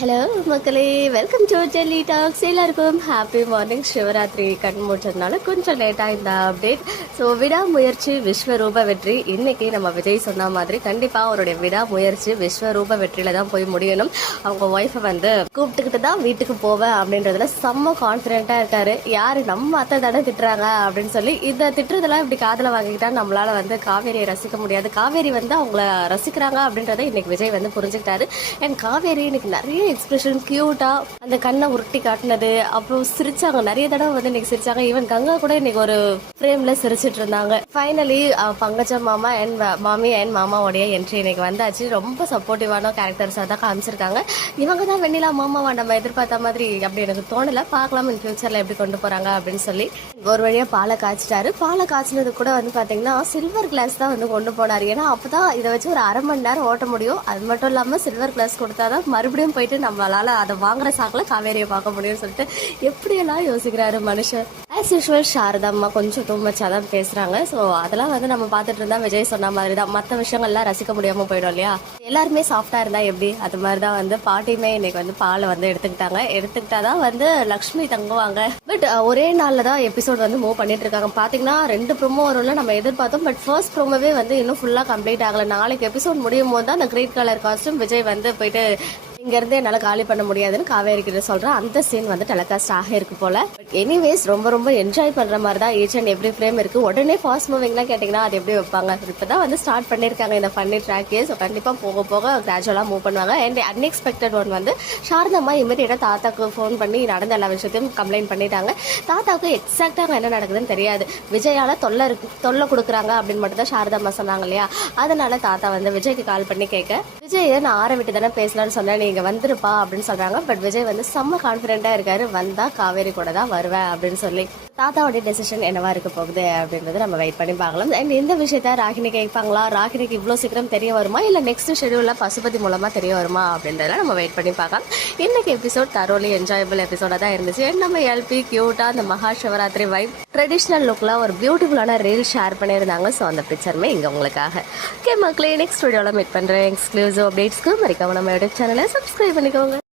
Hello மக்களே, welcome to Delhi tax. எல்லாருக்கும் happy morning. Shivaratri கண் மூச்சதுனால கொஞ்சம் லேட்டாக இந்த அப்டேட். ஸோ விடாமுயற்சி விஸ்வரூப வெற்றி. இன்னைக்கு நம்ம விஜய் சொன்ன மாதிரி கண்டிப்பாக அவருடைய விடாமுயற்சி விஸ்வரூப வெற்றியில தான் போய் முடியணும். அவங்க ஒய்ஃபை வந்து கூப்பிட்டுக்கிட்டு தான் வீட்டுக்கு போவேன் அப்படின்றதுல செம்ம கான்ஃபிடென்ட்டாக இருக்காரு. யார் நம்ம அத்தை தானே திட்டுறாங்க அப்படின்னு சொல்லி இந்த திட்டுறதெல்லாம் இப்படி காதில் வாங்கிக்கிட்டா நம்மளால வந்து காவேரியை ரசிக்க முடியாது. காவேரி வந்து அவங்கள ரசிக்கிறாங்க அப்படின்றத இன்னைக்கு விஜய் வந்து புரிஞ்சுக்கிட்டாரு. அண்ட் காவேரி இன்னைக்கு நிறைய எக்ஸ்பிரஷன் கியூட்டா அந்த கண்ணை உருட்டி காட்டினது, அப்புறம் சிரிச்சாங்க. நிறைய தடவை வந்து இன்னைக்கு சிரிச்சாங்க. ஈவன் கங்கா கூட இன்னைக்கு ஒரு ஃப்ரேம்ல சிரிச்சிட்டு இருந்தாங்க. ஃபைனலி பங்கஜ மாமா அண்ட் மாமி அண்ட் மாமாவோடைய என்ட்ரி இன்னைக்கு வந்தாச்சு. ரொம்ப சப்போர்ட்டிவான கேரக்டர்ஸாக தான் காமிச்சிருக்காங்க. இவங்க தான் வெண்ணிலா மாமாவா நம்ம எதிர்பார்த்த மாதிரி அப்படி எனக்கு தோணல. பார்க்கலாம் இன் ஃபியூச்சர்ல எப்படி கொண்டு போறாங்க அப்படின்னு சொல்லி ஒரு வழியா பாலை காய்ச்சிட்டாரு. பாலை காய்ச்சினது கூட வந்து பாத்தீங்கன்னா சில்வர் கிளாஸ் தான் வந்து கொண்டு போனாரு. ஏன்னா அப்பதான் இதை வச்சு ஒரு அரை மணி நேரம் ஓட்ட முடியும். அது மட்டும் இல்லாம சில்வர் கிளாஸ் கொடுத்தாதான் மறுபடியும் போயிட்டு நம்மளால அதை வாங்குற சாக்கில் காவேரியை பார்க்க முடியும்னு சொல்லிட்டு எப்படியெல்லாம் யோசிக்கிறாரு மனுஷன். ஆஸ் யூஷுவல் சாரதாம்மா கொஞ்சம் டூ மச்சா தான் பேசுறாங்க. ஸோ அதெல்லாம் வந்து நம்ம பார்த்துட்டு இருந்தா விஜய் சொன்ன மாதிரி தான் மற்ற விஷயங்கள்லாம் ரசிக்க முடியாம போயிடும் இல்லையா. எல்லாருமே சாஃப்டா இருந்தா எப்படி, அது மாதிரி தான் வந்து பாட்டியுமே இன்னைக்கு வந்து பாலை வந்து எடுத்துக்கிட்டாங்க. எடுத்துக்கிட்டாதான் வந்து லக்ஷ்மி தங்குவாங்க. பட் ஒரே நாள்ல தான் எபிசோட் வந்து மூவ் பண்ணிட்டு இருக்காங்க. பாத்தீங்கன்னா 2 ப்ரோமோ வரும்ல நம்ம எதிர்பார்த்தோம். பட் ஃபர்ஸ்ட் ப்ரோமோவே வந்து இன்னும் ஃபுல்லா கம்ப்ளீட் ஆகல. நாளைக்கு எபிசோட் முடியும் போது தான் அந்த கிரீன் கலர் காஸ்டியூம் விஜய் வந்து போயிட்டு இங்க இருந்து என்னால காலி பண்ண முடியாதுன்னு காவேரி கிட்ட சொல்றேன். அந்த சீன் வந்து டெலிகாஸ்ட் ஆக இருக்கு போல. பட் எனிவேஸ் ரொம்ப என்ஜாய் பண்ற மாதிரி தான் ஈச் அண்ட் எவ்ரி ஃப்ரேம் இருக்கு. உடனே ஃபாஸ்ட் மூவிங்லாம் கேட்டீங்கன்னா அது எப்படி வைப்பாங்க. இப்பதான் வந்து ஸ்டார்ட் பண்ணிருக்காங்க இந்த ஃபன்னி ட்ராக்கே. ஸோ கண்டிப்பா போக போக கிராஜுவலா மூவ் பண்ணுவாங்க. அண்ட் அன்எக்ஸ்பெக்டட் ஒன் வந்து சாரதாம்மா இமீடியட்டா தாத்தாக்கு ஃபோன் பண்ணி நடந்த எல்லா விஷயத்தையும் கம்ப்ளைண்ட் பண்ணிட்டாங்க. தாத்தாவுக்கு எக்ஸாக்டா என்ன நடக்குதுன்னு தெரியாது. விஜயால தொல்லை கொடுக்குறாங்க அப்படின்னு மட்டும் தான் சாரதாம்மா சொன்னாங்க இல்லையா. அதனால தாத்தா வந்து விஜய்க்கு கால் பண்ணி கேட்க, விஜய் நான் ஆற விட்டு தானே பேசலான்னு சொன்னேன், நீங்க வந்துருப்பா அப்படின்னு சொல்றாங்க. பட் விஜய் வந்து செம்ம கான்பிடென்டா இருக்காரு. வந்தா காவேரி கூட தான் வருவேன் அப்படின்னு சொல்லி. தாத்தாவோட டெசிஷன் என்னவா இருக்க போகுது அப்படின்றது நம்ம வெயிட் பண்ணி பார்க்கலாம். அண்ட் இந்த விஷயத்த ராகினி கேட்பாங்களா, ராகினிக்கு இவ்வளவு சீக்கிரம் தெரிய வருமா, இல்ல நெக்ஸ்ட் ஷெடியூல்ல பசுபதி மூலமா தெரிய வருமா அப்படின்றத நம்ம வெயிட் பண்ணி பார்க்கலாம். இன்னைக்கு எபிசோட் தரோலி என்ஜாயபிள் எபிசோடா தான் இருந்துச்சு. நம்ம எல்பி கியூட்டா அந்த மகா சிவராத்திரி வைப் ட்ரெடிஷ்னல் லுக்ல ஒரு பியூட்டிஃபுல்லான ரீல் ஷேர் பண்ணியிருந்தாங்க. ஸோ அந்த பிக்சருமே இங்க உங்களுக்காக. ஓகே மக்களே, நெக்ஸ்ட் வீடியோல மீட் பண்றேன். எக்ஸ்க்ளூசிவ் அப்டேட்ஸ்க்கு மறக்காம நம்ம யூடியூப் சேனலை சப்ஸ்கிரைப் பண்ணிக்கோங்க.